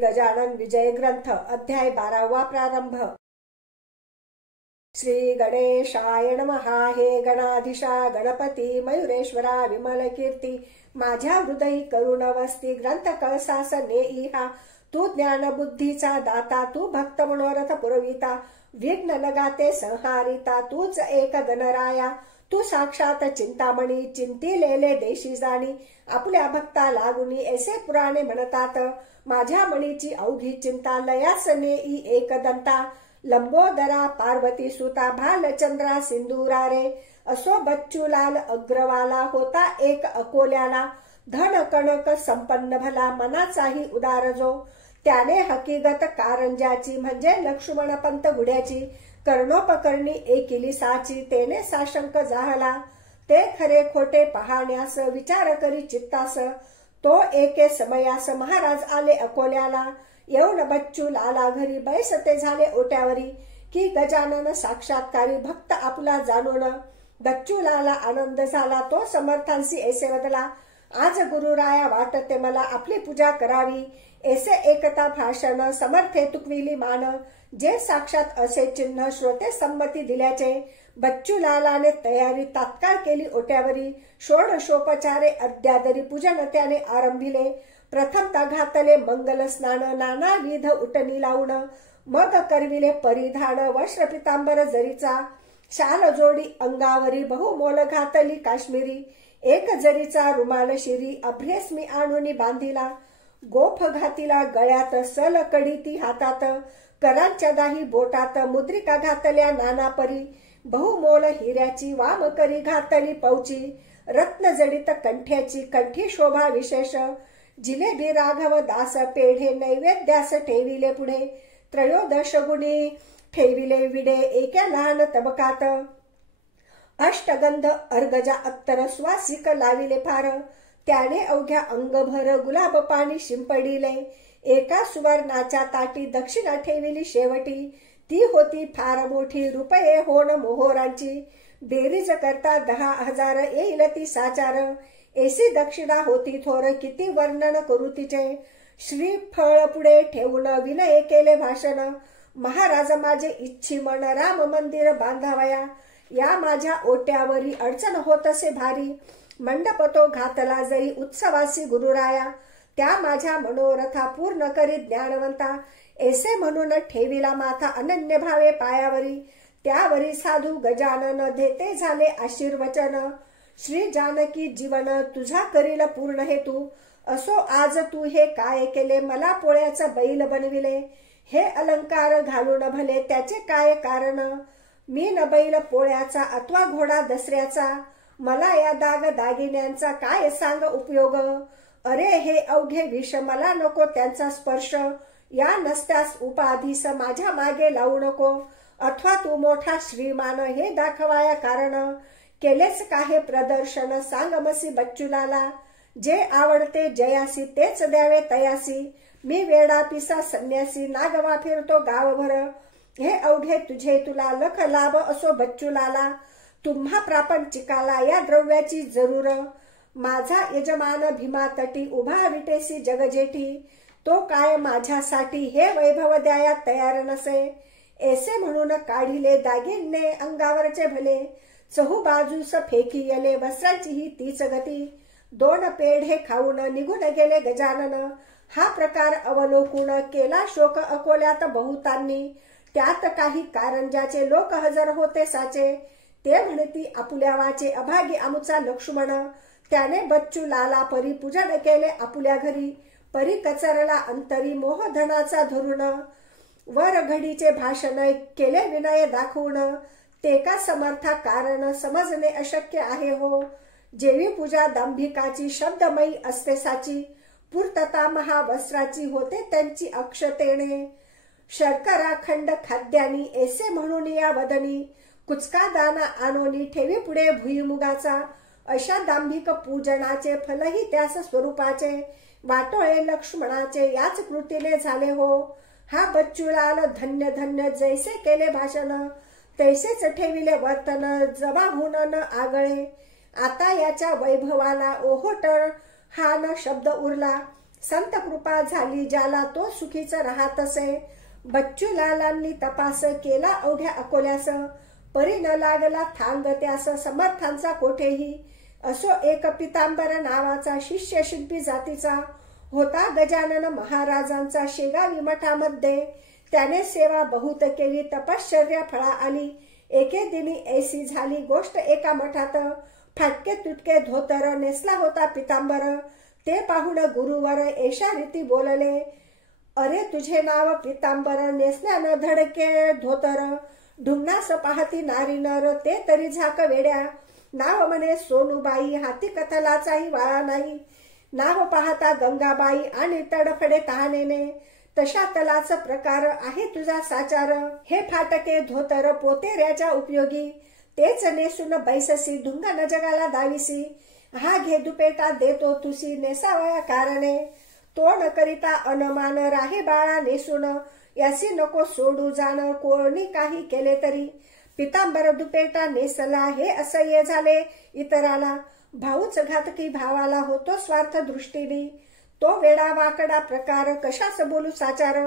गजानन विजय ग्रंथ अध्याय 12वा प्रारंभ। श्री गणेशाय नमः। हे गणाधीशा गणपती मयुरेश्वरा विमल कीर्ती, माझ्या हृदयी करुण वस्ती ग्रंथ कळसास नेई हा। तू ज्ञान बुद्धीचा दाता, तू भक्त मनोरथ पुरविता, विघ्न नगाते संहारिता, तूच एक गणराया। तू साक्षात चिंतामणी, चिंतिलेले देशी जाणी, आपल्या भक्ता लागुनी ऐसे पुराणे म्हणतात। माझ्या मणीची अवघी चिंता लयास नेई एक दंता, लंबोदरा पार्वती सुता भालचंद्रा सिंदुरा रे। असो बच्चूलाल अग्रवाला होता एक अकोल्याला, धन कणक संपन्न भला मनाचाही उदार जो। त्याने हकीकत कारंजाची म्हणजे लक्ष्मण पंत गुड्याची, कर्णोपकरणी एकिली साची तेने साशंक जाहला। ते खरे खोटे पाहण्यास विचार करी चित्तास, तो एके समयास महाराज आले अकोल्याला। येऊन बच्चू लाला घरी बैसते झाले ओट्यावरी, की गजानन साक्षात्कारी भक्त आपला जाणून। बच्चू लाला आनंद झाला तो समर्थांशी ऐसे वदला, आज गुरुराया वाटते मला आपली पूजा करावी। ऐसे एकता भाषण समर्थे तुकविली मान, जे साक्षात असे चिन्ह श्रोते संमती दिल्याचे। बच्चू लालाने तयारी तात्काळ केली ओट्यावरी, षोडशोपचारे अद्यादरी पूजन त्याने आरंभिले। प्रथमता घातले मंगल स्नान नानाविध उटणी लावून, मग करविले परिधान वस्त्र पितांबर जरीचा। शाल जोडी अंगावरी बहुमोल घातली काश्मीरी, एक जरीचा रुमाल शिरी अभ्रेस्मी आणून बांधिला। गोफ घातिला गळ्यात सल कडी ती हातात, करांच्या दाही बोटात मुद्रिका घातल्या नानापरी। बहुमोल हिऱ्याची वाम करी घातली पौची, रत्न जडित कंठ्याची कंठी शोभा विशेष। जिलेबी राघव दास पेढे नैवेद्यास ठेविले पुढे, त्रयोदश गुणी ठेविले विडे एका लहान तबकात। अष्टगंध अर्गजा अत्तर स्वासिक लाविले फार, त्याने अवघ्या अंगभर गुलाब पाणी शिंपडिले। एका सुवर्णाच्या ताटी दक्षिणा ठेविली शेवटी, ती होती फार मोठी रुपये होण मोहोरांची। बेरीज करता 10,000 येईल ती साचार, ऐसी दक्षिणा होती थोर किती वर्णन करू तिचे। श्रीफळ पुढे ठेवून विनय केले भाषण, महाराज माझे इच्छी मन राम मंदिर बांधावया। या माझ्या ओट्यावरी अडचण होतसे भारी, मंडप तो घातला जरी उत्सवासी गुरुराया। त्या माझ्या मनोरथा पूर्ण करी ज्ञानवंता, ऐसे म्हणून ठेविला माथा अनन्य भावे पायावरी। त्यावरी साधू गजानन देते झाले आशीर्वचन, श्री जानकी जीवन तुझा करील पूर्ण हेतू। असो आज तू हे काय केले, मला पोळ्याचा बैल बनविले। हे अलंकार घालून भले त्याचे काय कारण, मी न बैल पोळ्याचा अथवा घोडा दसऱ्याचा। मला या दाग दागिन्यांचा काय सांग उपयोग, अरे हे अवघे विष मला नको त्यांचा स्पर्श। या नसत्यास उपाधीस माझ्या मागे लावू नको, अथवा तू मोठा श्रीमान हे दाखवाया कारण। केलेच काहे प्रदर्शन सांग मसी बच्चूलाला, जे आवडते जयासी तेच द्यावे तयासी। मी वेडा पिसा संन्यासी नागवा फिरतो गावभर, हे अवघे तुझे तुला लख लाभ असो बच्चूलाला। तुम्हा प्रापंचिकाला या द्रव्याची जरूर, माझा यजमान भीमा तटी उभा विटेसी जगजेठी। तो काय माझ्यासाठी हे वैभव द्याया तयार नसे, ऐसे म्हणून काढिले दागिने अंगावरचे भले। चहू बाजूस फेकियले वस्त्रांची ही तीच गती, 2 पेढे खाऊन निघून गेले गजानन। हा प्रकार अवलोकून केला शोक अकोल्यात बहुतांनी, त्यात काही कारंजाचे लोक हजर होते साचे। ते म्हणती आपुल्या वाचे अभागी आमुचा लक्ष्मण, त्याने बच्चू लाला परी पूजन केले आपुल्या घरी। परी कचरला अंतरी मोहधनाचा धरून, वर घडीचे भाषण केले विनय दाखवून। ते का समर्था कारण समजणे अशक्य आहे हो, जेवी पूजा दांभिकाची शब्दमयी असते साची। पूर्तता महावस्त्राची होते त्यांची अक्षतेने, शर्करा खंड खाद्यानी ऐसे म्हणून या वदनी। कुचका दाना आणोनी ठेवी पुढे भुईमुगाचा, अशा दांभिक पूजनाचे फलही त्यास स्वरूपाचे। वाटोळे लक्ष्मणाचे याच कृतीने झाले हो, हा बच्चूलाल धन्य धन्य जैसे केले भाषण, तैसेच ठेविले वर्तन जवाहून न आगळे। आता याच्या वैभवाला ओहोटळ हा न शब्द उरला, संत कृपा झाली ज्याला तो सुखीच राहत असे. बच्चू लालांनी तपास केला अवघ्या अकोल्यास, परी न लागला थांग त्यास समर्थांचा कोठेही. असो एक पितांबर नावाचा शिष्य शिल्पी जातीचा, होता गजानन महाराजांचा शेगावी मठामध्ये. त्याने सेवा बहुत केली तपश्चर्या फळा आली. एके दिनी ऐसी झाली गोष्ट एका मठात, फाटके तुटके धोतर नेसला होता पितांबर. ते पाहून गुरुवर ऐशा रीती बोलले, अरे तुझे नाव पितांबर नेसण्यानं धडके धोतर. ढुंगणास पाहती नारी नर ते तरी झाक वेड्या. नाव म्हणे सोनूबाई हाती कथलाचाही वाळा नाही. नाव पाहता गंगाबाई आणि तडफडे तहानेने. तशा तलाच प्रकार आहे तुझा साचार. हे फाटके धोतर पोतेऱ्याच्या उपयोगी, तेच नेसून बैससी ढुंगण जगाला दाविसी. हा घे दुपेटा देतो तुसी नेसावया कारणे. तोड करिता अनमान राहे बाळा नेसून. यासी नको सोडू जाण कोणी काही केले तरी. पितांबर दुपेटा नेसला हे असह्य झाले इतराला. भाऊच घातकी भावाला होतो स्वार्थ दृष्टीने. तो वेडा वाकडा प्रकार कशास बोलू साचार.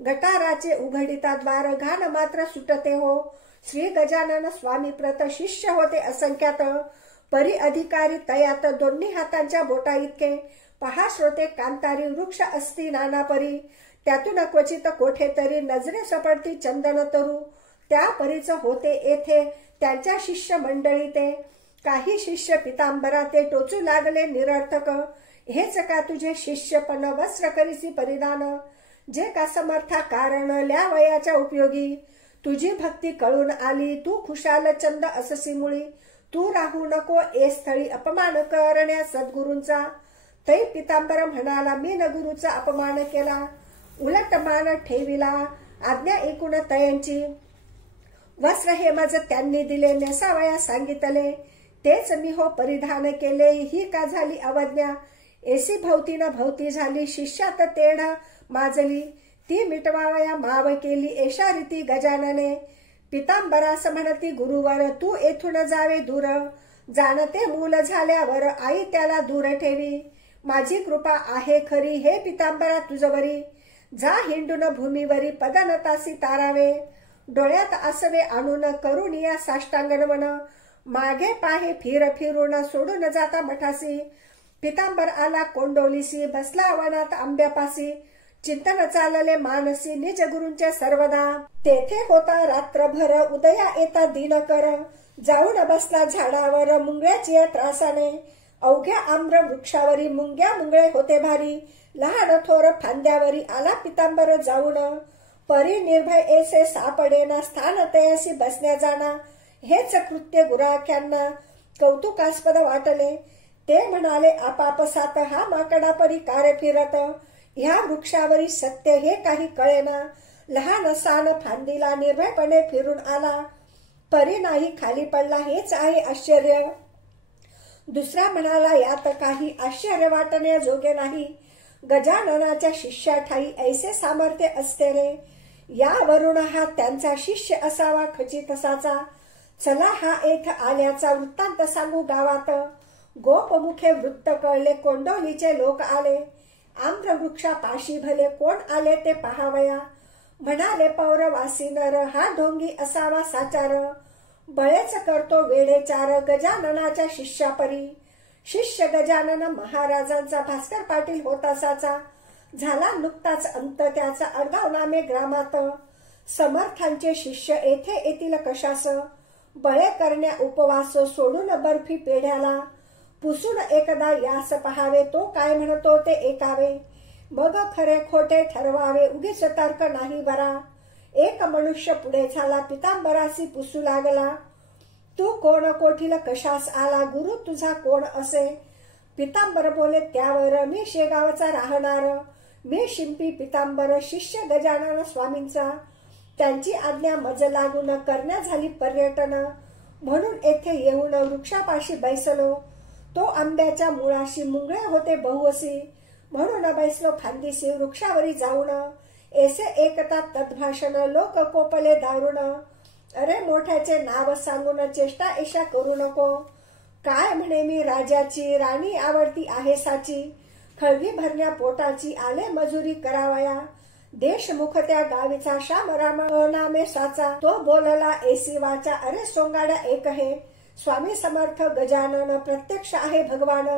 गटाराचे उघडिता द्वार घाण मात्र सुटते हो. श्री गजानन स्वामी प्रत शिष्य होते असंख्यात. परी अधिकारी तयात दोन्ही हातांच्या बोटा इतके. पहा श्रोते कांतारी वृक्ष असती नाना परी. त्यातून क्वचित कोठे तरी नजरे सपडती चंदन तरू. त्या परीच होते येथे त्यांच्या शिष्य मंडळी ते. काही शिष्य पितांबरा ते टोचू लागले निरर्थक. हेच का तुझे शिष्यपण वस्त्र करीसी परिधान. जे का समर्था कारण ल्या वयाच्या उपयोगी. तुझी भक्ती कळून आली तू खुशाल चंद अससी मुळी. तू राहू नको ए स्थळी अपमान करण्या सद्गुरूंचा. तै पितांबर म्हणाला मी न गुरुचा अपमान केला. उलट मान ठेविला आज्ञा ऐकून तयांची. वस्त्र हे मज त्यांनी दिले नेसावया सांगितले. तेच मी हो परिधान केले ही का झाली अवज्ञा. ऐसी भवती न भवती झाली शिष्यात तेढ माजली. ती मिटवावया माव केली ऐशा रीती गजानने. पितांबरास म्हणती गुरुवर तू येथून जावे दूर. जाणते मूल झाल्यावर आई त्याला दूर ठेवी. माझी कृपा आहे खरी हे पितांबरा तुझवरी. जा हिंडून भूमीवरी पदनतासी तारावे. डोळ्यात आसवे आणून करून या साष्टांगण मन. मागे पाहे फिर फिरून सोडून जाता मठासी. पितांबर आला कोंडोलीसी बसला वनात आंब्यापासी. चिंतन चालले मानसी निज गुरूंचे सर्वदा. तेथे होता रात्रभर उदया येता दिनकर. जाऊन बसला झाडावर मुंगळ्याची त्रासाने. अवघ्या आम्र वृक्षावरी मुंग्या मुंगळे होते भारी. लहान थोर फांद्यावरी आला पितांबर जाऊन. परी निर्भय ऐसे सापडेना स्थान तयासी बसण्या जाणा. हेच कृत्य गुराख्यांना कौतुकास्पद वाटले. ते म्हणाले आपापसात हा माकडा परी कार्य फिरत. ह्या वृक्षावरी सत्य हे काही कळेना. लहान सान फांदीला निर्भयपणे फिरून आला. परी नाही खाली पडला हेच आहे आश्चर्य. दुसरा म्हणाला यात काही आश्चर्य वाटण्याजोगे नाही. गजाननाच्या शिष्याठाई ऐसे सामर्थ्य असते रे. यावरून हा त्यांचा शिष्य असावा खचित असाचा. चला हा येथ आल्याचा वृत्तांत सांगू गावात. गोपमुखे वृत्त कळले कोंडोलीचे लोक आले. आम्रवृक्षा पाशी भले कोण आले ते पहावया. म्हणाले पौरवासी नर हा ढोंगी असावा साचार. बळेच करतो वेडेचार गजाननाच्या शिष्यापरी. शिष्य गजानन महाराजांचा भास्कर पाटील होता साचा. झाला नुकताच अंत त्याचा अडगाव नामे ग्रामात. समर्थांचे शिष्य येथे येतील कशास. बळे करण्या उपवास सोडून बर्फी पेढ्याला. पुसून एकदा यास पहावे तो काय म्हणतो ते ऐकावे. मग खरे खोटे ठरवावे उगीच तर्क नाही बरा. एक मनुष्य पुढे झाला पितांबरासी पुसू लागला. तू कोण कोठील कशास आला गुरु तुझा कोण असे. पितांबर बोले त्यावर मी शेगावचा राहणार. मी शिंपी पितांबर शिष्य गजानन स्वामींचा. त्यांची आज्ञा मज लागून करण्या झाली पर्यटन. म्हणून येथे येऊन वृक्षापाशी बैसलो. तो आंब्याच्या मुळाशी मुंगळे होते बहुअसी. म्हणून बैसलो फांदीशी वृक्षावरी जाऊन. ऐसे एकता तद्भाषण लोक कोपले दारुण. अरे मोठ्याचे नाव सांगून चेष्टा ऐशा करू नको. काय म्हणे मी राजाची राणी आवडती आहे साची. खळगी भरण्या पोटाची आले मजुरी करावया. देशमुख त्या गावीचा श्याम राम नामे साचा. तो बोलला ऐसी वाचा अरे सोंगाड्या एक हे. स्वामी समर्थ गजानन प्रत्यक्ष आहे भगवान.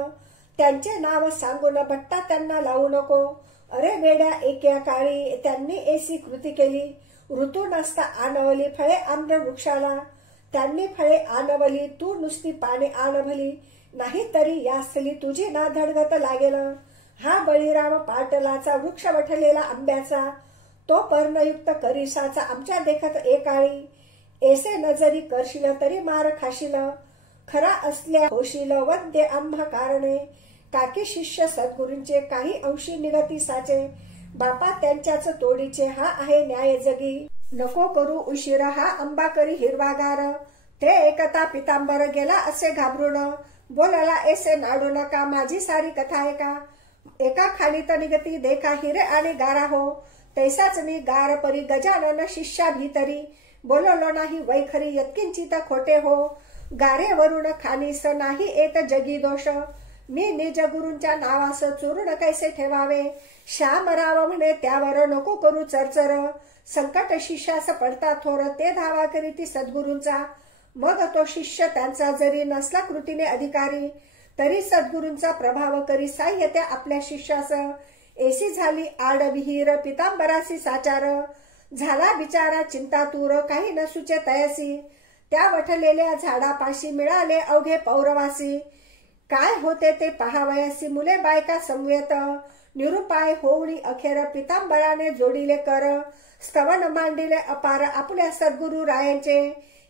त्यांचे नाव सांगून बट्टा त्यांना लावू नको. अरे वेड्या एका काळी त्यांनी ऐसी कृती केली. ऋतू नसता आणवली फळे आम्र वृक्षाला. त्यांनी फळे आणवली तू नुसती पाने आणभली. नाही तरी यासली तुझी ना धडगत लागेल. हा बळीराम पाटलाचा वृक्ष वठलेला आंब्याचा. तो पर्णयुक्त करिसाचा आमच्या देखत एकाळी. ऐसे नजरी करशील तरी मार खाशील. खरा असल्या होशील वद्य आम्हा कारणे. काकी शिष्य सद्गुरूंचे काही अंशी निगती साचे. बापा त्यांच्याच तोडीचे हा आहे न्याय जगी. नको करू उशीर हा आंबा करी हिरवागार. ते एकता पितांबर गेला असे घाबरून. बोलला ऐसे नाडू नका माझी सारी कथा ऐका. एका खाणीत निगती देखा हिरे आणि गारा हो. तैसाच मी गार परी गजानन शिष्या भीतरी. बोललो नाही वैखरी यत्किंचित खोटे हो. गारे वरून खानीस नाही येत जगी दोष. मी निज गुरूंच्या नावास चोरून कैसे ठेवावे. श्यामराव म्हणे त्यावर नको करू चरचर. संकट शिष्यास पडता थोर ते धावा करीती सद्गुरूंचा. मग तो शिष्य त्यांचा जरी नसला कृतीने अधिकारी. तरी सद्गुरूंचा प्रभाव करी साह्य त्या आपल्या शिष्यास. ऐसी झाली आड विहीर पितांबरासी साचार. झाला बिचारा चिंतातूर काही न सुचे तयसी. त्या वठलेल्या झाडापाशी मिळाले अवघे पौरवासी. काय होते ते पहावयासी मुले बायका समवेत. निरुपाय होऊनी अखेर पितांबराने जोडिले कर. स्तवन मांडिले अपार आपल्या सद्गुरु रायांचे.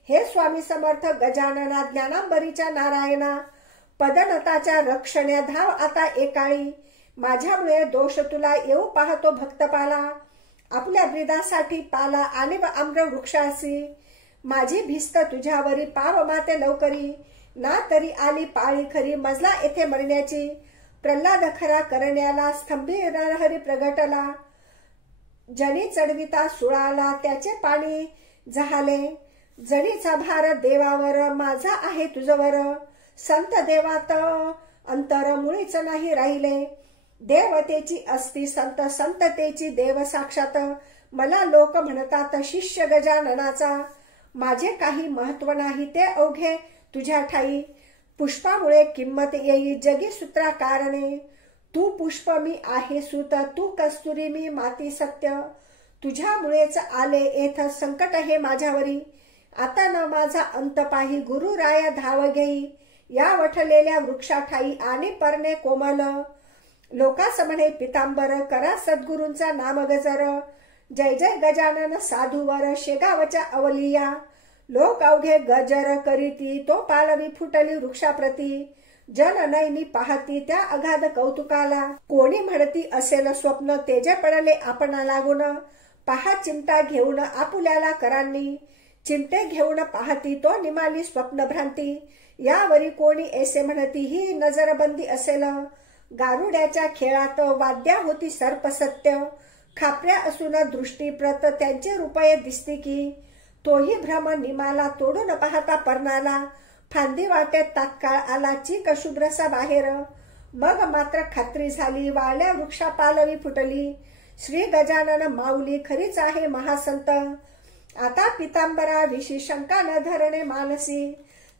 हे स्वामी समर्थ गजानना ज्ञानांबरीच्या नारायणा. पदनताच्या रक्षण्या धाव आता एकाळी. माझ्यामुळे दोष तुला येऊ पाहतो भक्तपाला. आपल्या ब्रिदासाठी पाला आणि आम्र वृक्षासी. माझी भिस्त तुझ्यावरी पाव माते लवकरी. ना तरी आली पाळी खरी मजला येथे मरण्याची. प्रल्हाद खरा करण्याला स्तंभी नरहरी प्रगटला. जणी चढविता सुळाला त्याचे पाणी जहाले. जणीचा भार देवावर माझा आहे तुझवर. संत देवात अंतर मुळीच नाही राहिले. देवतेची असती संत संततेची देव साक्षात. मला लोक म्हणतात शिष्य गजाननाचा. माझे काही महत्व नाही ते अवघे तुझ्या ठाई. पुष्पामुळे किंमत येई जगी सूत्रा कारणे. तू पुष्प मी आहे सूत तू कस्तुरी मी माती सत्य. तुझ्यामुळेच आले येथ संकट हे माझ्यावरी. आता न माझा अंत पाही गुरु राया धाव घेई. या वठलेल्या वृक्षाठाई आणि परणे कोमल. लोकास म्हणे पितांबर करा सद्गुरूंचा नाम गजर. जय जय गजानन साधूवर शेगावच्या अवलिया. लोक अवघे गजर करीती तो पालवी फुटली वृक्षाप्रती. जन नैनी पाहती त्या अगाध कौतुकाला. कोणी म्हणती असेल स्वप्न तेजे पडले आपणा लागून. पहा चिमटा घेऊन आपुल्याला करांनी. चिमटे घेऊन पाहती तो निमाली स्वप्न भ्रांती. यावरी कोणी ऐसे म्हणती ही नजरबंदी असेल. गारुड्याच्या खेळात वाद्या होती सर्प सत्य. खापऱ्या असून दृष्टीप्रत त्यांचे रूपये दिसती की. तोही भ्रम निमाला तोडून पाहता पर्णाला. फांदी वाटेत तात्काळ आला चीक शुभ्रसा बाहेर. मग मात्र खात्री झाली वाळल्या वृक्षा पालवी फुटली. श्री गजानन माऊली खरीच आहे महासंत. आता पितांबरा विषयी शंका न धरणे मानसी.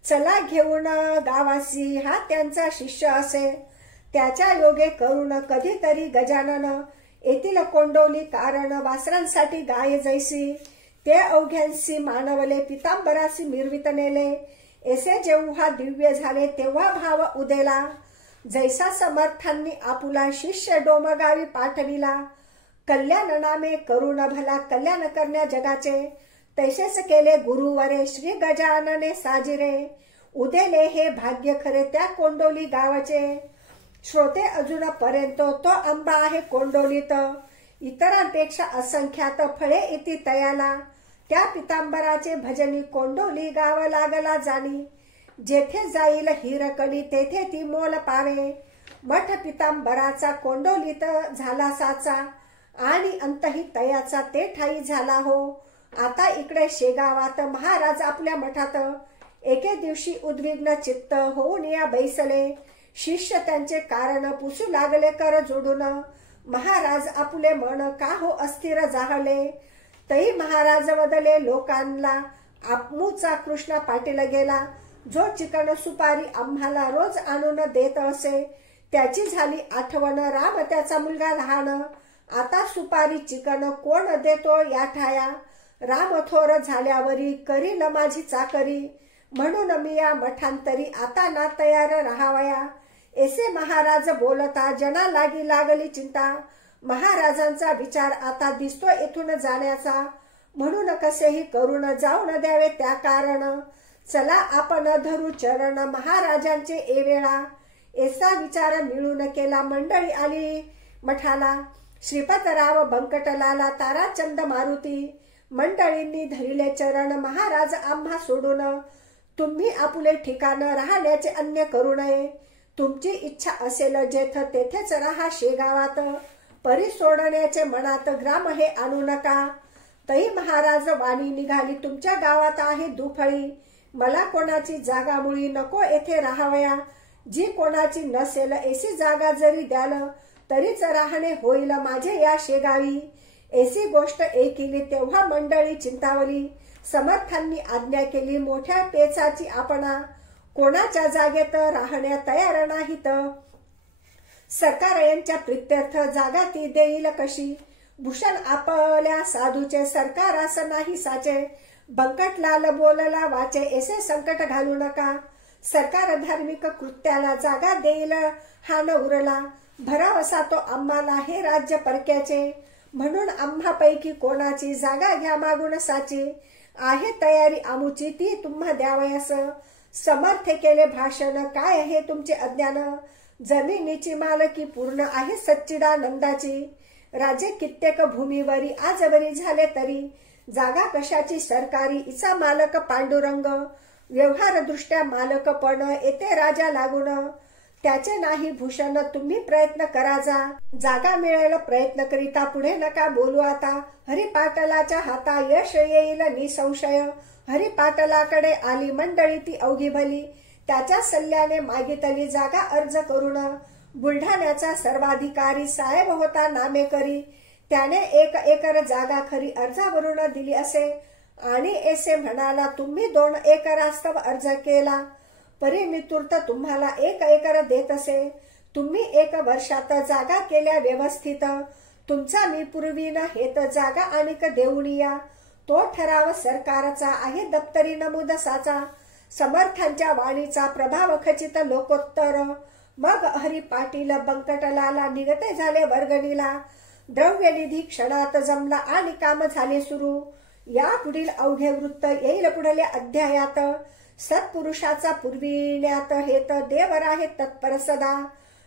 चला घेऊन गावासी हा त्यांचा शिष्य असे. त्याच्या योगे करून कधीतरी गजानन येथील कोंडोली कारण वासरांसाठी गाय जैसी. ते अवघ्यांसी मानवले पितांबरासी मिरवित नेले. ऐसे जेव्हा दिव्य झाले तेव्हा भाव उदेला. जैसा समर्थांनी आपुला शिष्य डोमगावी पाठविला. कल्याण नामे करुण भला कल्याण करण्या जगाचे. तैसेच केले गुरुवरे श्री गजानने साजिरे. उदेले हे भाग्य खरे त्या कोंडोली गावाचे. श्रोते अजूनपर्यंत तो आंबा आहे कोंडोलीत. इतरांपेक्षा असंख्यात फळे येती तयाला. त्या पितांबराचे भजनी कोंडोली गाव लागला जाणी. जेथे जाईल हिरकणी तेथे ती मोल पावे. मठ पितांबराचा कोंडोलीत झाला साचा. आणि अंतही तयाचा ते ठाई झाला हो. आता इकडे शेगावात महाराज आपल्या मठात. एके दिवशी उद्विग्न चित्त होऊन या बैसले. शिष्य त्यांचे कारण पुसू लागले कर जोडून, महाराज आपुले मन का हो अस्थिर जाहले. तई महाराज वदले लोकांना, आपमुचा कृष्णा पाटील गेला. जो चिकन सुपारी आम्हाला रोज आणून देत असे, त्याची झाली आठवण, राम त्याचा मुलगा लहान. आता सुपारी चिकन कोण देतो या ठाया, राम थोर झाल्यावरी करील माझी चाकरी. म्हणून मी या मठांतरी आता ना तयार राहावया. ऐसे महाराज बोलता जना लागली चिंता. महाराजांचा विचार आता दिसतो येथून जाण्याचा, म्हणून कसेही करून जाऊन द्यावे त्या कारण. चला आपण धरू चरण महाराजांचे एवेळा. ऐसा विचार मिळून केला मंडळी आली मठाला. श्रीपतराव बंकटलाला ताराचंद मारुती. मंडळींनी धरिले चरण महाराज आम्हा सोडून. तुम्ही आपुले ठिकाण राहण्याचे अन्य करू नये. तुमची इच्छा असेल जेथ तेथेच राहा शेगावात. परी सोडण्याचे मनात ग्राम हे आणू नका. तई महाराज वाणी निघाली तुमच्या गावात आहे दुफळी. मला कोणाची जागा मुळी नको येथे राहावया. जी कोणाची नसेल ऐसी जागा जरी द्याल तरीच राहणे होईल माझे या शेगावी. ऐसी गोष्ट ऐकिली तेव्हा मंडळी चिंतावली. समर्थांनी आज्ञा केली मोठ्या पेचाची आपणा. कोणाच्या जागेत राहण्या तयार नाहीत. सरकार यांच्या प्रित्यर्थ जागा ती देईल कशी. भूषण आपल्या साधूचे सरकारास नाही साचे. बंकटलाल बोलला वाचे ऐसे संकट घालू नका. सरकार धार्मिक कृत्याला जागा देईल हा न उरला. भरावसा तो आम्हाला हे राज्य परक्याचे. म्हणून आम्हापैकी कोणाची जागा घ्या मागून साची. आहे तयारी आमुची ती तुम्हा द्यावयास. समर्थ केले भाषण काय हे तुमचे अज्ञान. जमिनीची मालकी पूर्ण आहे सच्चिदानंदाची. राजे कित्येक भूमीवरी आजवरी झाले तरी. जागा कशाची सरकारी इचा मालक पांडुरंग. व्यवहार दृष्ट्या मालक पण येते राजा लागून. त्याचे नाही भूषण तुम्ही प्रयत्न करा जा. जागा मिळेल प्रयत्न करिता पुढे नका बोलू आता. हरिपाटलाच्या हाता यश येईल निसंशय. हरिपाटलाकडे आली मंडळी ती अवघी भली. त्याच्या सल्ल्याने मागितली जागा अर्ज करून. बुलढाण्याचा सर्वाधिकारी साहेब होता नामेकरी. त्याने 1 एकर जागा खरी अर्जावरून दिली असे. आणि ऐसे म्हणाला तुम्ही 2 एकरास्तव अर्ज केला. परी मी तूर्त तुम्हाला 1 एकर देत असे. तुम्ही 1 वर्षात जागा केल्या व्यवस्थित. तुमचा मी पूर्वीन हेत जागा आणिक देऊन या. तो ठराव सरकारचा आहे दप्तरी नमूद साचा. समर्थांच्या वाणीचा प्रभाव खचित लोकोत्तर. मग हरी पाटील बंकटलाला निघते झाले वर्गणीला. द्रव्यनिधी क्षणात जमला आणि काम झाले सुरू. या पुढील अवघे वृत्त येईल पुढल्या अध्यायात. सत्पुरुषाचा पुरविण्यात हेत देवर आहेत तत्पर सदा.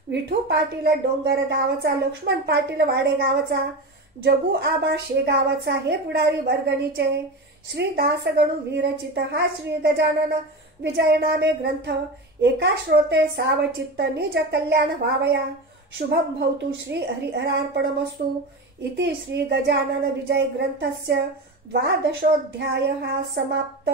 विठू पाटील डोंगर गावचा, लक्ष्मण पाटील वाडे गावचा, जगू आबा शेगावचा हे पुढारी वर्गणीचे. श्री दासगणू विरचित हा श्री गजानन विजय नामे ग्रंथ. एका श्रोते सावचित्त निज कल्याण व्हावया. शुभम भवतु श्री हरिहरार्पणमस्तु. इति श्री गजानन विजय ग्रंथस्य 12ोऽध्यायः समाप्त.